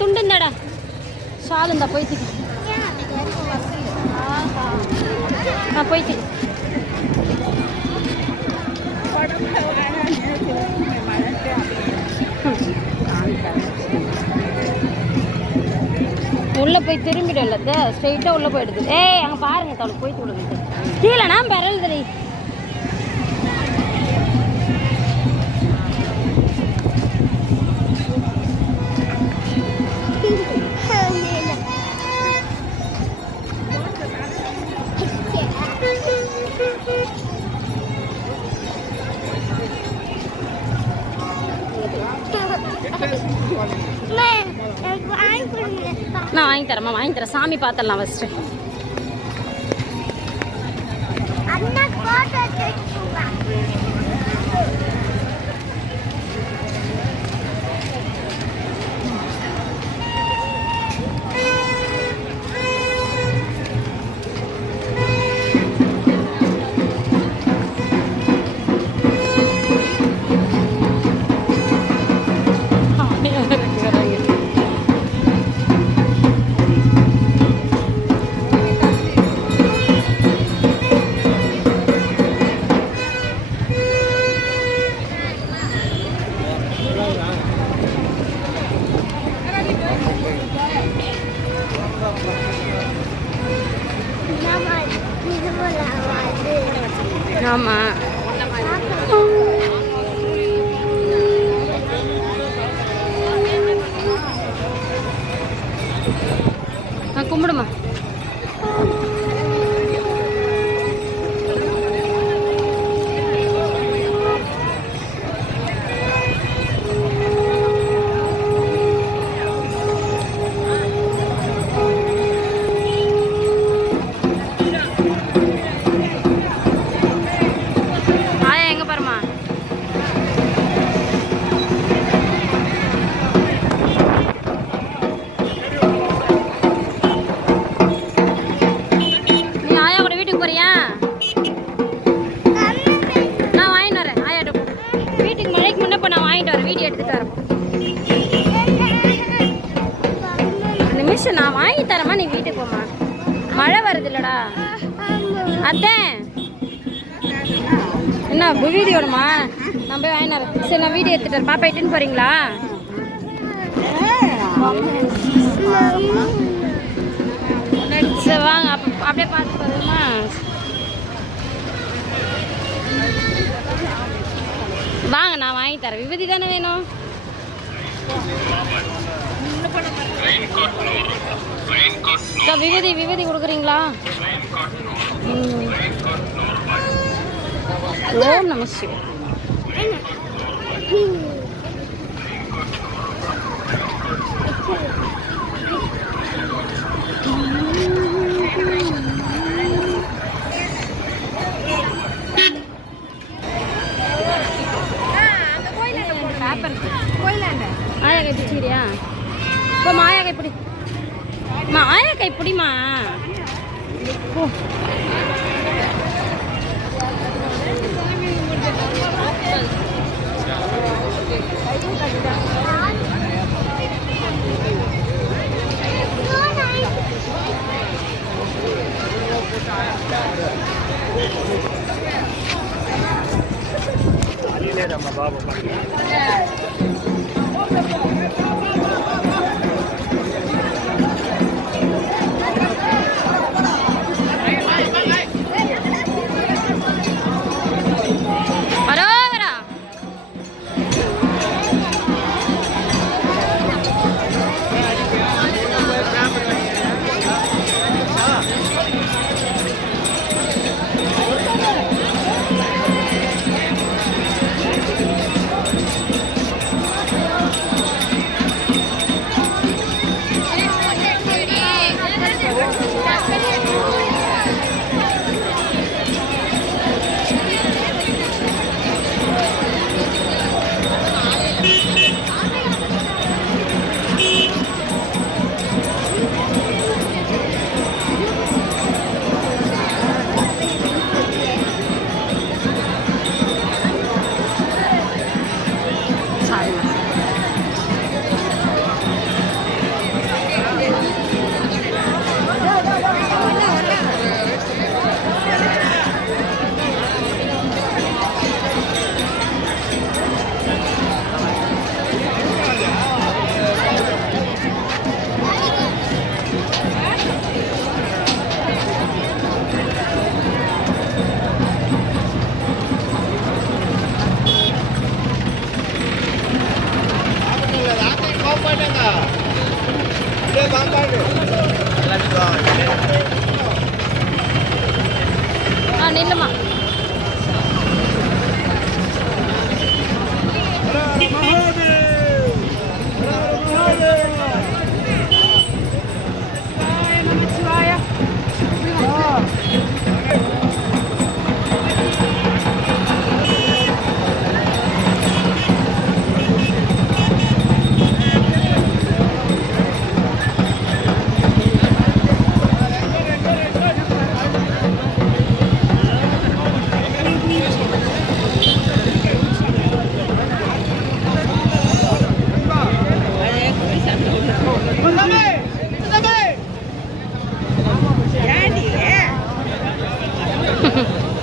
துண்டு இந்தாடா ஷால் இந்தா போய்த்துக்கு போய்த்து உள்ளே போய் திரும்பிடல ஸ்ட்ரெயிட்டாக உள்ளே போயிடுது. ஏய் அங்கே பாருங்க தவளை போய்த்து விடுங்க கீழே நான் பெறல்துடி நான் வாங்கி தரேம்மா வாங்கி தரேன். சாமி பார்த்துடலாம் ஃபஸ்ட்டு. ஆமாம் கும்பிடுமா நான் வாங்கி தரமா நீ வீட்டுக்கு போமா. மழை வருது இல்லடா அத்தை என்ன வீடியோடுமா நான் போய் வாங்கி வரேன். சரி நான் வீடியோ எடுத்துட்டு வரேன். பாப்பா இட்டுன்னு போறீங்களா? சரி வாங்க அப்படியே பார்த்து போதுமா. வாங்க நான் வாங்கி தரேன். விபதி தானே வேணும். விபதி கொடுக்குறீங்களா? ஓம் நம சிவாய. மாயாக்காய் பிடிச்சிக்கிறியா? இப்போ மாயாக்காய் பிடி. மாயாக்காய் பிடிமா. బాబు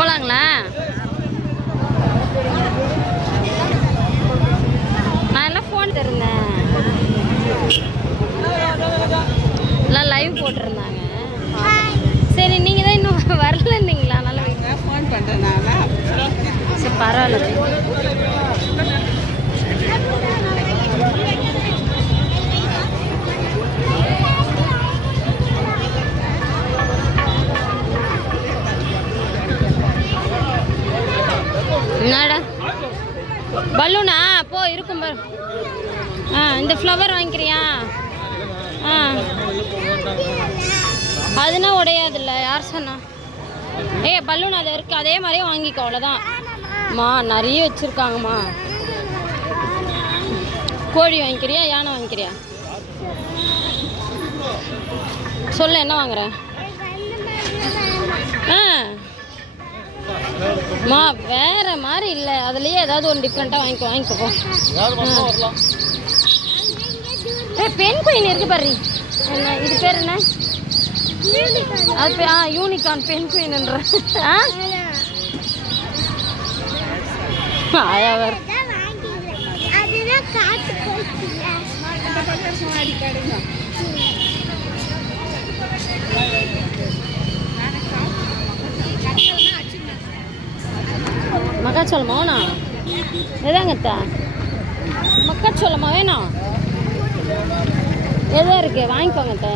போலாங்களா? நான் எல்லாம் ஃபோன் தருந்தேன், எல்லாம் லைவ் போட்டிருந்தாங்க. சரி, நீங்கள் தான் இன்னும் வரலன்னீங்களா? நல்லா ஃபோன் பண்ணுறேன். சரி, பரவாயில்ல. என்னடா பலூனா? போ, இருக்கும் பாரு. இந்த ஃப்ளவர் வாங்கிக்கிறியா? அதுனா உடையாதுல்ல, யார் சொன்னா? பலூன் அது இருக்கு, அதே மாதிரியே வாங்கிக்கோ, அவ்வளோதான். நிறைய வச்சுருக்காங்கம்மா. கோழி வாங்கிக்கிறியா, யானை வாங்கிக்கிறியா? சொல்ல, என்ன வாங்குற? வேற மாதிரி இல்லை, அதுலயே ஏதாவது ஒரு டிஃப்ரெண்ட்டாக வாங்கிக்கோ. பெண் குயின் இருக்கு பாரு. என்ன இது பேர்? என்ன அது? யூனிகார்ன் பெண் குயின்ன்ற. ஆயாவர் மக்காச்சோளமா வேணாம்? எதாங்கத்தா மக்காச்சோளமா வேணாம்? எதா இருக்கு, வாங்கிக்கோங்கத்த.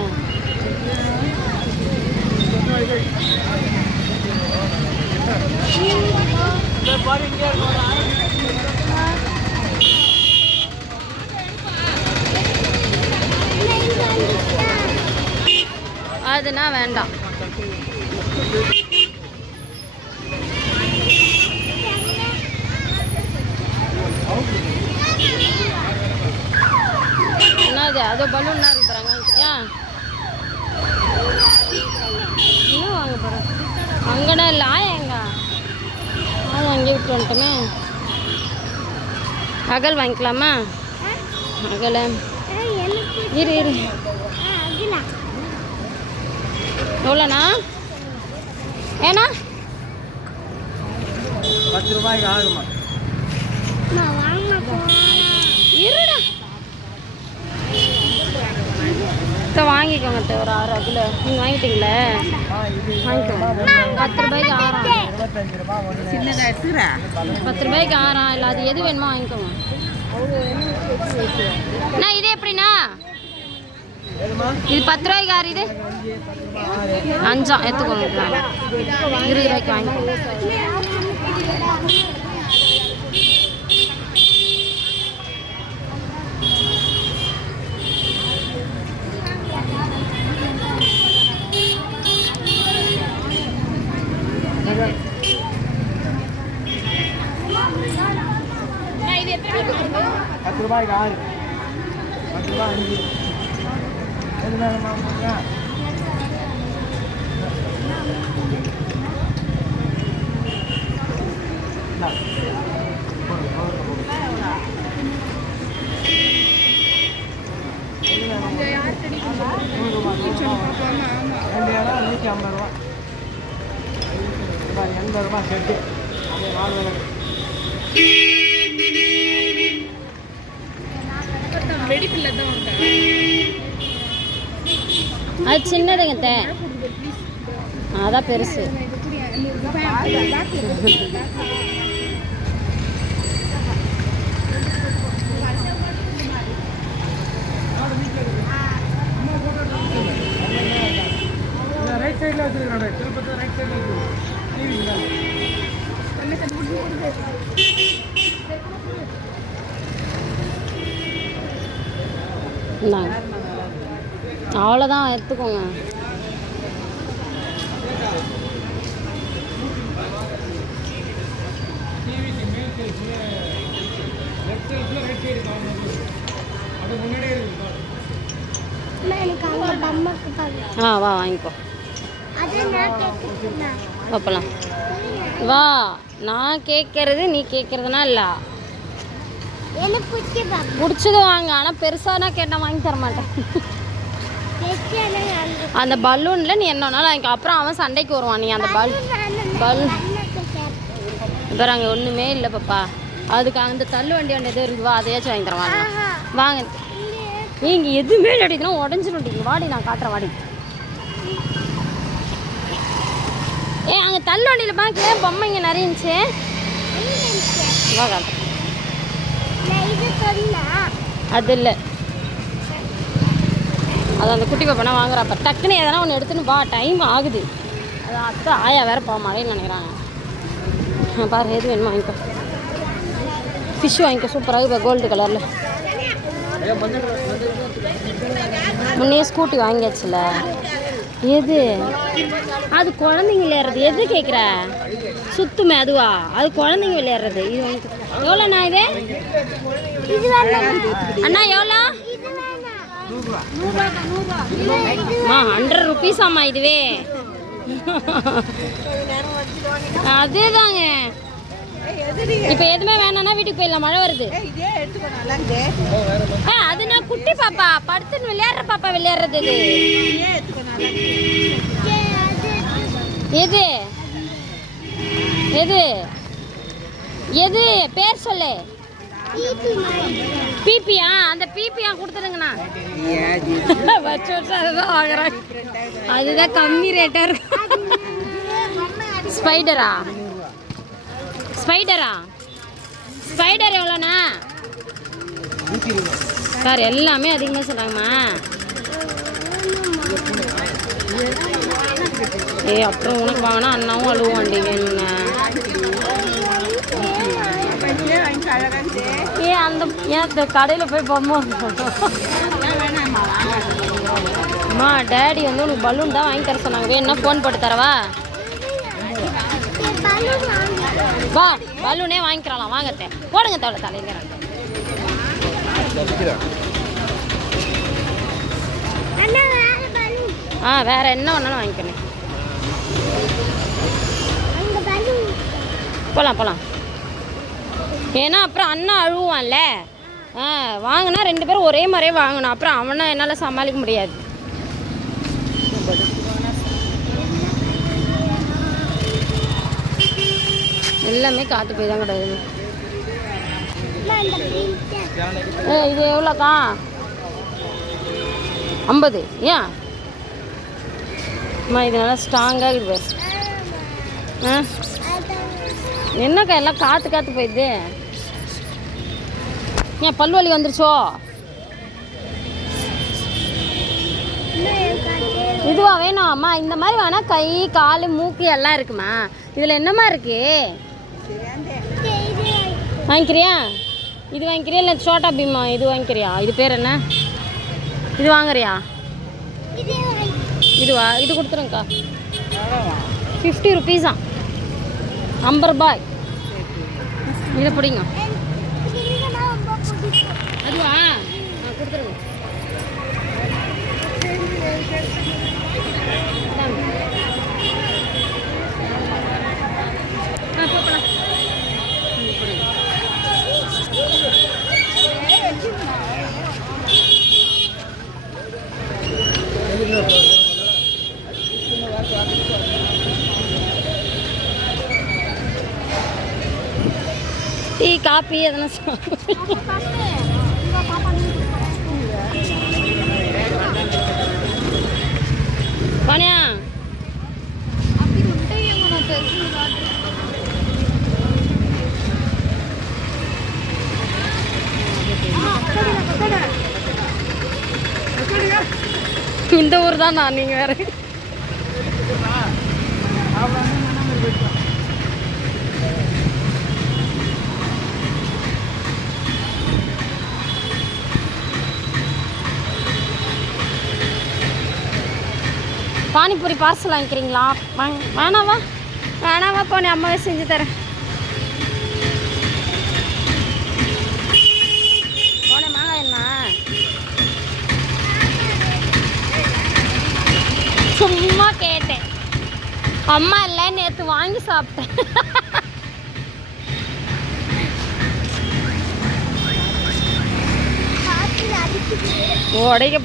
அதுனா வேண்டாம். என்னது? அதோ பலூன்னா இருக்கு பாருங்க. என்ன வாங்க போகிறேன்? அங்கடா இல்லை, எங்க அங்கேயே விட்டு வந்துட்டோமே. அகல் வாங்கிக்கலாமா? அகல இரு எவ்வளோண்ணா? ஏண்ணா 10 ரூபாய்க்கு ஆகுமா? இருடா, வாங்கிக்கோங்க. ஒரு 6 அகல நீங்கள் வாங்கிட்டீங்களே, வாங்கிக்கோங்க. 10 ரூபாய்க்கு 6. 25 ரூபாய் சின்னதாக எடுத்துக்கிறேன். 10 ரூபாய்க்கு 6 இல்லை, அது எது வேணுமோ வாங்கிக்கோங்க. அண்ணா இது எப்படிண்ணா? இது 10 ரூபாய்க்கு 6, இது 5 எடுத்துக்கோங்க. 20 ரூபாய்க்கு வாங்கிக்கோங்க. பத்து ரூபாய்க்கு 6, 10 ரூபாய் 5. செட்டு 4 விலை. அது சின்னதுங்க, அதான் பெருசு. ரைட் சைடில் வச்சுருக்கேன். திருப்பதி ரைட் சைடில் அவ்வளோதான், எடுத்துக்கோங்க. வா வாங்கிக்கோ. பார்ப்பலாம். வா, நான் கேட்கறது நீ கேட்கறதுனா இல்லை, பிடிச்சது வாங்க. ஆனால் பெருசானா கேட்டால் வாங்கி தர மாட்டேன். அந்த பலூனில் நீ என்னன்னாலும் வாங்கிக்கோ. அப்புறம் அவன் சண்டைக்கு வருவான். நீ அந்த பலூன் வேறு அங்கே ஒன்றுமே இல்லை பாப்பா. அதுக்கு அந்த தள்ளு வண்டி ஒன்று எதுவும் இருக்குவா, அதையாச்சும் வாங்கி தரேன் வாங்க. வாங்க. இங்கே எதுவுமே அடிக்கணும், உடஞ்சிடும். வாடி நான் காட்டுறேன் வாடி. அங்கே தள்ளு வண்டியில் பார்க்க பொம்மைங்க நிறைய இருந்துச்சு. வா காட்டுறேன். அது இல்லை, அது அந்த குட்டி பாப்பா வாங்குறாப்ப டக்குன்னு எதனா ஒன்று எடுத்துன்னு வா, டைம் ஆகுது. அது அத்தை ஆயா வேற மழைன்னு நினைக்கிறாங்க. பாரு எது வேணுமா வாங்கிக்கோ. ஃபிஷ் வாங்கிக்கோ, சூப்பராக இப்போ கோல்டு கலரில். முன்னே ஸ்கூட்டி வாங்கியாச்சுல. எது அது குழந்தைங்க விளையாடுறது? எது கேட்குற? சுத்துமே அதுவா? அது குழந்தைங்க விளையாடுறது. இது வாங்கிக்கோ. எவ்வளோண்ணா இது? அண்ணா எவ்வளோ? அம்மா 100 rupees ஆமா இதுவே. அதேதாங்க. இப்போ எதுவுமே வேணாம்னா வீட்டுக்கு போயிடலாம், மழை வருது. அதுனா குட்டி பாப்பா படுத்துன்னு விளையாடுற பாப்பா விளையாடுறது. இது எது எது எது பேர் சொல்லு. பிபியா? அந்த பிபியா கொடுத்துருங்கண்ணா. அதுதான் வாங்குறாங்க, அதுதான் கம்மி ரேட்டாக இருக்கு. ஸ்பைடரா? ஸ்பைடரா? ஸ்பைடர் எவ்வளோண்ணா சார்? எல்லாமே அதிகமாக சொல்கிறாங்கம்மா. அப்புறம் உனக்கு வாங்கினா அண்ணாவும் அழுவாண்டி வேணுங்க. அந்த ஏன் கடையில் போய் பொம்மை அம்மா டேடி வந்து உனக்கு பலூன் தான் வாங்கி தர சொன்னாங்க. வேணுன்னா ஃபோன் போட்டு தரவா? வா பலூனே வாங்கிக்கலாம் வாங்கத்தே. போடுங்க தவளை தலையில. வேற என்ன வேணாலும் வாங்கிக்கணும். போகலாம் போகலாம். ஏன்னா அப்புறம் அண்ணா அழுவான்ல. வாங்கினா 2 பேரும் ஒரே மாதிரியே வாங்கணும். அப்புறம் அவனை என்னால் சமாளிக்க முடியாது. எல்லாமே காற்று போய் தான் கிடையாது. இது எவ்வளோக்கா? 50. ஏன் அம்மா இது நல்லா ஸ்ட்ராங்காக இருக்குது. என்னக்கா எல்லாம் காற்று காற்று போயிடுது. ஏன் பல்வலி வந்துருச்சோ? இதுவா வேணும் அம்மா? இந்த மாதிரி வேணா கை கால் மூக்கு எல்லாம் இருக்குமா? இதில் என்னம்மா இருக்கு? வாங்கிக்கிறியா? இது வாங்கிக்கிறியா இல்லை சோட்டா பீமா இது வாங்கிக்கிறியா? இது பேர் என்ன? இது வாங்குறியா? இதுவா? இது கொடுத்துருங்கக்கா. 50 rupees. 50 ரூபாய். இதை பிடிங்க. அதுவா? கொடுத்துருங்க. டீ காப்பி எதனா பானியா? இந்த ஊர் தான் நான். நீங்கள் வேற பானிபூரி பார்சல் வாங்கிக்கிறீங்களா? வேணாவா? வேணாவா போனே, அம்மாவே செஞ்சு தரேன். போனே மாங்காய் என்ன? சும்மா கேட்டேன். அம்மா இல்லை நேற்று வாங்கி சாப்பிட்டேன். உடைக்க